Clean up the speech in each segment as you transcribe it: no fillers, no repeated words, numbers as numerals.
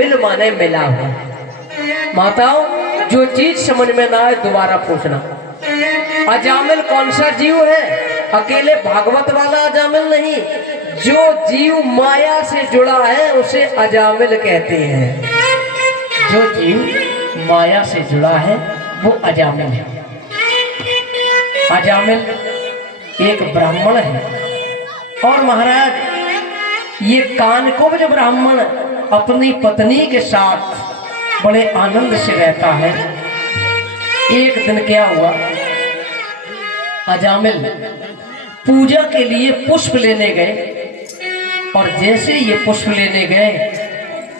मिल माने मिला हुआ। माताओं, जो चीज समझ में ना आए दोबारा पूछना। अजामिल कौन सा जीव है? अकेले भागवत वाला अजामिल नहीं, जो जीव माया से जुड़ा है उसे अजामिल कहते हैं। जो जीव माया से जुड़ा है वो अजामिल है। अजामिल एक ब्राह्मण है और महाराज ये कानकुब्ज ब्राह्मण अपनी पत्नी के साथ बड़े आनंद से रहता है। एक दिन क्या हुआ, अजामिल पूजा के लिए पुष्प लेने गए और जैसे ये पुष्प लेने गए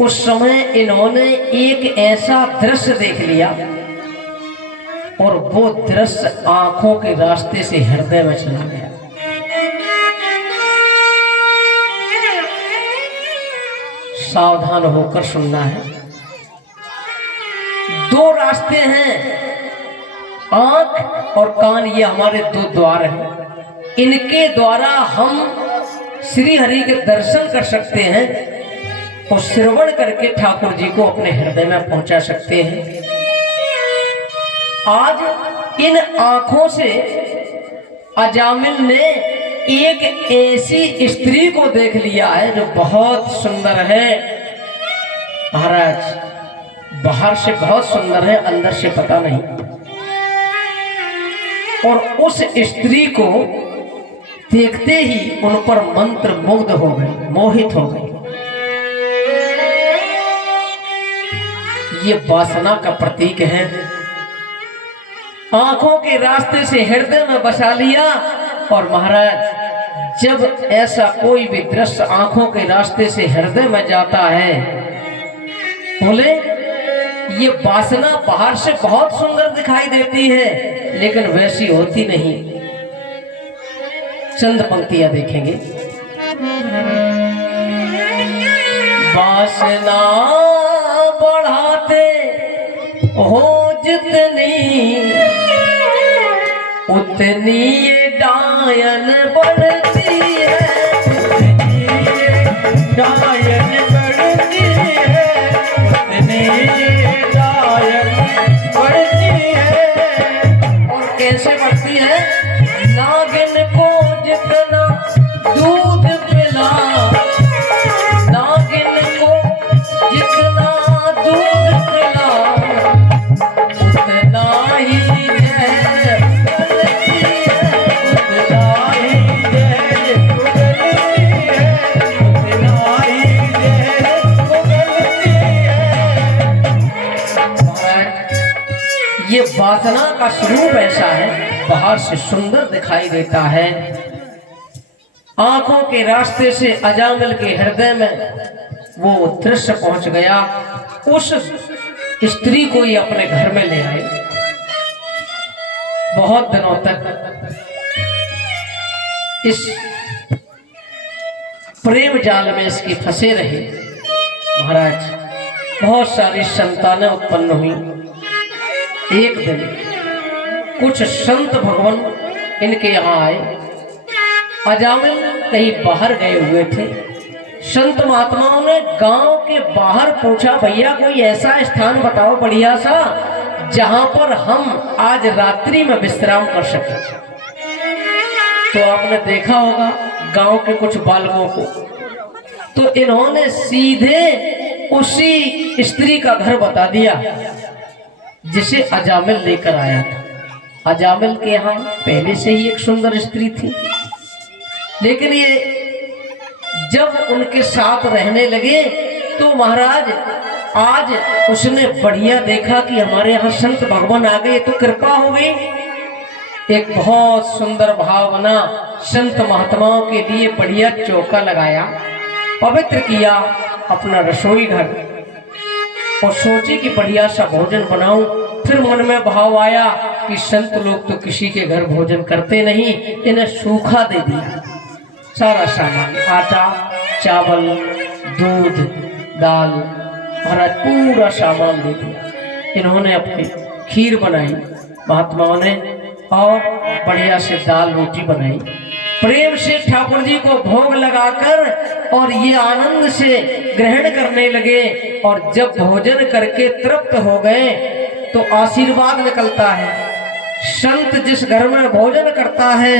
उस समय इन्होंने एक ऐसा दृश्य देख लिया और वो दृश्य आंखों के रास्ते से हृदय में चला गया। सावधान होकर सुनना है। दो रास्ते हैं, आंख और कान, ये हमारे दो द्वार हैं। इनके द्वारा हम श्री हरि के दर्शन कर सकते हैं और श्रवण करके ठाकुर जी को अपने हृदय में पहुंचा सकते हैं। आज इन आंखों से अजामिल ने एक ऐसी स्त्री को देख लिया है जो बहुत सुंदर है। महाराज, बाहर से बहुत सुंदर है, अंदर से पता नहीं। और उस स्त्री को देखते ही उन पर मंत्र मुग्ध हो गए, मोहित हो गए। ये वासना का प्रतीक है। आंखों के रास्ते से हृदय में बसा लिया। और महाराज, जब ऐसा कोई भी दृश्य आंखों के रास्ते से हृदय में जाता है, बोले ये वासना बाहर से बहुत सुंदर दिखाई देती है लेकिन वैसी होती नहीं। चंद पंक्तियां देखेंगे। वासना बढ़ाते हो जितनी उतनी ये डायन बढ़ती है, डायन बढ़ती है, उतनी ये डायन बढ़ती है। और कैसे बढ़ती है? नागिन को जितना दूध पिला, नागिन को जितना दूध पिला उतना ही जहर उगलती है, उतना ही जहर उगलती है, उतना ही जहर उगलती है। ये वासना का स्वरूप ऐसा है, बाहर से सुंदर दिखाई देता है। आंखों के रास्ते से अजामिल के हृदय में वो दृश्य पहुंच गया। उस स्त्री को ही अपने घर में ले आए। बहुत दिनों तक इस प्रेम जाल में इसके फंसे रहे। महाराज, बहुत सारी संतानें उत्पन्न हुई। एक दिन कुछ संत भगवान इनके यहाँ आए। अजामिल कहीं बाहर गए हुए थे। संत महात्माओं ने गांव के बाहर पूछा, भैया कोई ऐसा स्थान बताओ बढ़िया सा जहां पर हम आज रात्रि में विश्राम कर सकें। तो आपने देखा होगा गांव के कुछ बालकों को, तो इन्होंने सीधे उसी स्त्री का घर बता दिया जिसे अजामिल लेकर आया था। अजामिल के यहाँ पहले से ही एक सुंदर स्त्री थी, लेकिन ये जब उनके साथ रहने लगे तो महाराज आज उसने बढ़िया देखा कि हमारे यहाँ संत भगवान आ गए, तो कृपा हो गई। एक बहुत सुंदर भाव बना, संत महात्माओं के लिए बढ़िया चौका लगाया, पवित्र किया अपना रसोई घर और सोची कि बढ़िया सा भोजन बनाऊं। फिर मन में भाव आया कि संत लोग तो किसी के घर भोजन करते नहीं, इन्हें सूखा दे दिया। सारा सामान, आटा, चावल, दूध, दाल, महाराज पूरा सामान दे दिया। इन्होंने अपनी खीर बनाई महात्माओं ने और बढ़िया से दाल रोटी बनाई। प्रेम से ठाकुर जी को भोग लगाकर और ये आनंद से ग्रहण करने लगे और जब भोजन करके तृप्त हो गए तो आशीर्वाद निकलता है। संत जिस घर में भोजन करता है,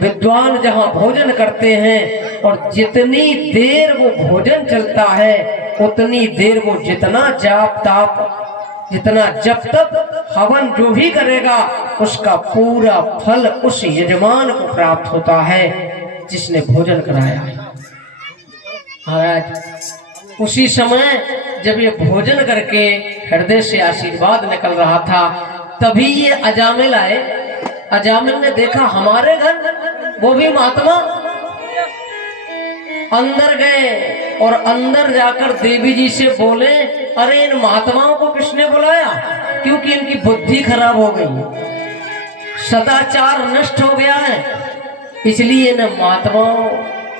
विद्वान जहां भोजन करते हैं, और जितनी देर वो भोजन चलता है उतनी देर वो जितना जाप ताप, जितना जब तक हवन जो भी करेगा उसका पूरा फल उस यजमान को प्राप्त होता है जिसने भोजन कराया है। महाराज उसी समय जब ये भोजन करके हृदय से आशीर्वाद निकल रहा था, तभी ये अजामिल आए। अजामिल ने देखा हमारे घर, वो भी महात्मा। अंदर गए और अंदर जाकर देवी जी से बोले, अरे इन महात्माओं को किसने बुलाया? क्योंकि इनकी बुद्धि खराब हो गई, सदाचार नष्ट हो गया है, इसलिए इन महात्माओं,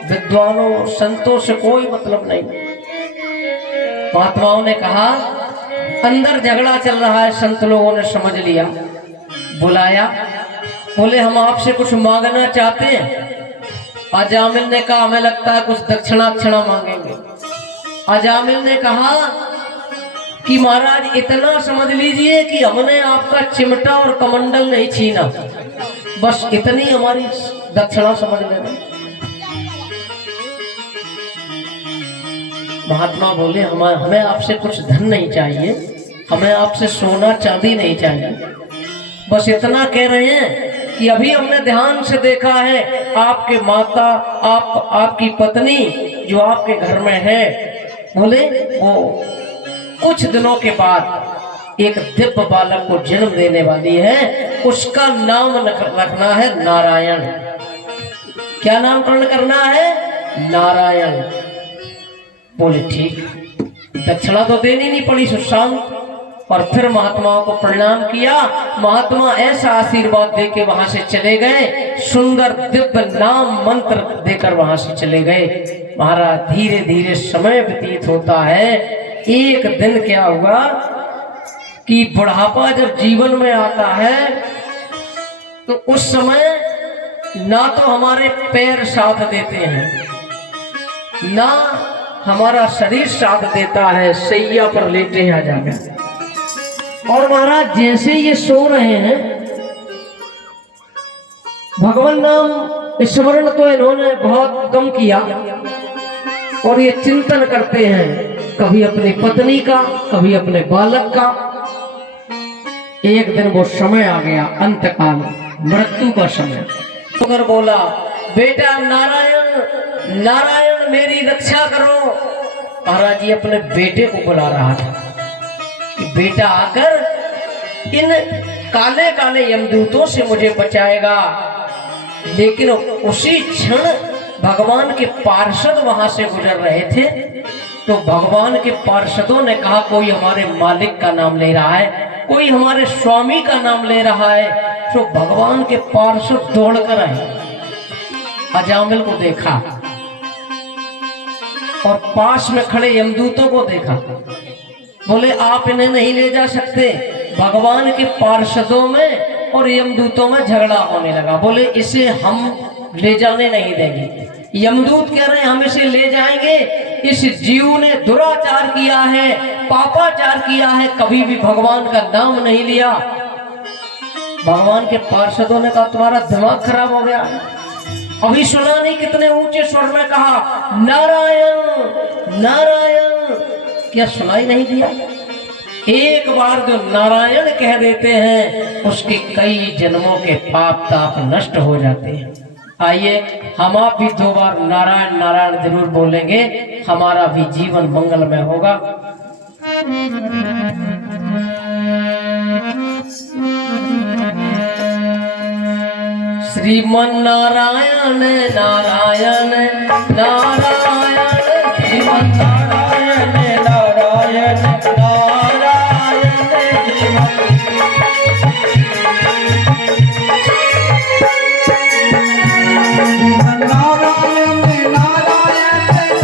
विद्वानों, संतों से कोई मतलब नहीं। महात्माओं ने कहा अंदर झगड़ा चल रहा है, संत लोगों ने समझ लिया, बुलाया। बोले हम आपसे कुछ मांगना चाहते हैं। अजामिल ने कहा हमें लगता है कुछ दक्षिणा मांगेंगे। अजामिल ने कहा कि महाराज इतना समझ लीजिए कि हमने आपका चिमटा और कमंडल नहीं छीना, बस इतनी हमारी दक्षिणा समझ लेना। महात्मा बोले हमें आपसे कुछ धन नहीं चाहिए, हमें आपसे सोना चांदी नहीं चाहिए, बस इतना कह रहे हैं कि अभी हमने ध्यान से देखा है आपके माता, आपकी पत्नी जो आपके घर में है, बोले वो कुछ दिनों के बाद एक दिव्य बालक को जन्म देने वाली है, उसका नाम रखना है नारायण। क्या नामकरण करना है? नारायण। बोले ठीक। दक्षिणा तो देनी नहीं पड़ी, सुशांत। और फिर महात्माओं को प्रणाम किया। महात्मा ऐसा आशीर्वाद देके वहां से चले गए, सुंदर दिव्य नाम मंत्र देकर वहां से चले गए। महाराज धीरे धीरे समय व्यतीत होता है। एक दिन क्या हुआ कि बुढ़ापा जब जीवन में आता है तो उस समय ना तो हमारे पैर साथ देते हैं, ना हमारा शरीर साथ देता है, सैया पर लेटे आ जाकर। और महाराज जैसे ये सो रहे हैं, भगवान नाम स्मरण तो इन्होंने बहुत कम किया और ये चिंतन करते हैं, कभी अपनी पत्नी का, कभी अपने बालक का। एक दिन वो समय आ गया, अंतकाल, मृत्यु का समय। अगर बोला बेटा नारायण नारायण मेरी रक्षा करो। महाराज जी अपने बेटे को बुला रहा था कि बेटा आकर इन काले काले यमदूतों से मुझे बचाएगा। लेकिन उसी क्षण भगवान के पार्षद वहां से गुजर रहे थे, तो भगवान के पार्षदों ने कहा कोई हमारे मालिक का नाम ले रहा है, कोई हमारे स्वामी का नाम ले रहा है। तो भगवान के पार्षद दौड़कर आए, अजामिल को देखा और पास में खड़े यमदूतों को देखा। बोले आप इन्हें नहीं ले जा सकते। भगवान के पार्षदों में और यमदूतों में झगड़ा होने लगा। बोले इसे हम ले जाने नहीं देंगे। यमदूत कह रहे हैं हम इसे ले जाएंगे, इस जीव ने दुराचार किया है, पापाचार किया है, कभी भी भगवान का नाम नहीं लिया। भगवान के पार्षदों ने कहा तुम्हारा दिमाग खराब हो गया, अभी सुना नहीं कितने ऊंचे स्वर में कहा नारायण नारायण, क्या सुनाई नहीं दिया? एक बार जो नारायण कह देते हैं उसके कई जन्मों के पाप ताप नष्ट हो जाते हैं। आइए हम आप भी 2 बार नारायण नारायण जरूर बोलेंगे, हमारा भी जीवन मंगलमय होगा। श्रीमन नारायण नारायण नारायण, श्रीमन नारायण नारायण नारायण, श्रीमन नारायण नारायण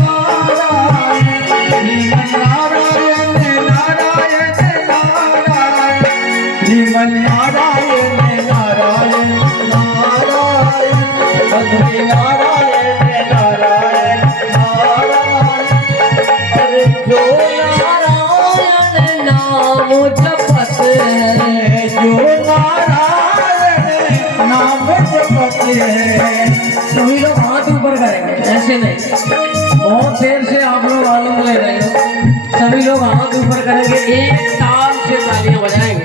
नारायण, श्रीमन नारायण नारायण नारायण, श्रीमन नारायण नारायण नारायण, जपते हैं, जो नारायण नाम जपते हैं। सभी लोग हाथ ऊपर करेंगे, ऐसे नहीं। बहुत देर से आप लोग आनंद ले रहे हो। सभी लोग हाथ ऊपर करेंगे, एक ताल से तालियां बजाएंगे।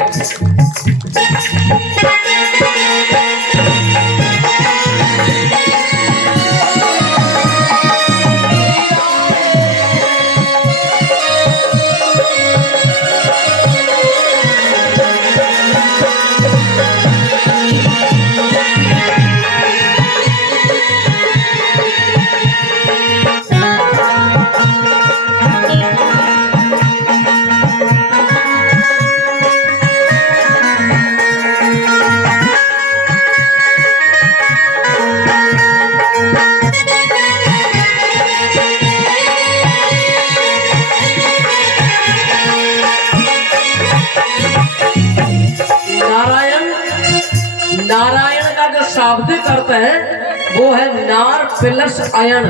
नारायण का जो शाब्दिक अर्थ है वो है नार प्लस अयन।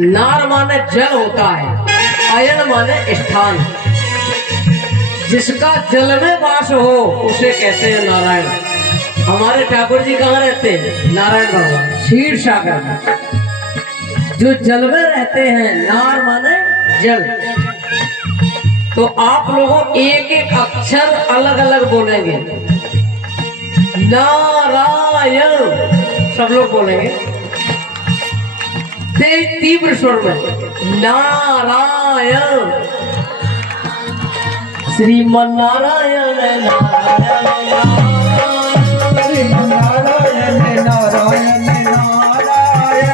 नार माने जल होता है, अयन माने स्थान। जिसका जल में वास हो उसे कहते हैं नारायण। हमारे ठाकुर जी कहाँ रहते हैं? नारायण भगवान क्षीर सागर में, जो जल में रहते हैं। नार माने जल। तो आप लोगों एक एक अक्षर अलग अलग बोलेंगे। नारायण सब लोग बोलेंगे तीव्र स्वर में। नारायण श्रीमन नारायण नारायण श्रीमन नारायण नारायण नारायण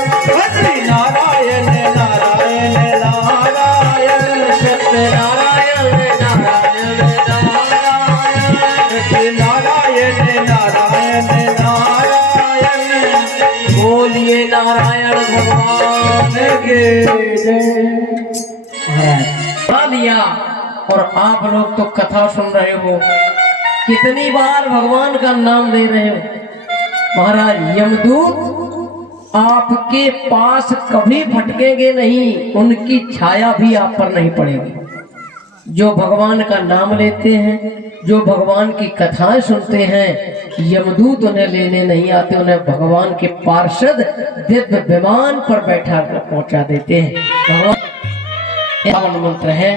श्री नारायण नारायण नारायण सत्यनारायण नारायण नारायण सत्यनारायण नारायण नारायण। बोलिए नारायण भगवान के जय। लिया और आप लोग तो कथा सुन रहे हो, कितनी बार भगवान का नाम ले रहे हो। महाराज यमदूत आपके पास कभी भटकेंगे नहीं, उनकी छाया भी आप पर नहीं पड़ेगी। जो भगवान का नाम लेते हैं, जो भगवान की कथाएं सुनते हैं, यमदूत उन्हें लेने नहीं आते। उन्हें भगवान के पार्षद दिव्य विमान पर बैठा कर पहुंचा देते हैं। भगवान मंत्र है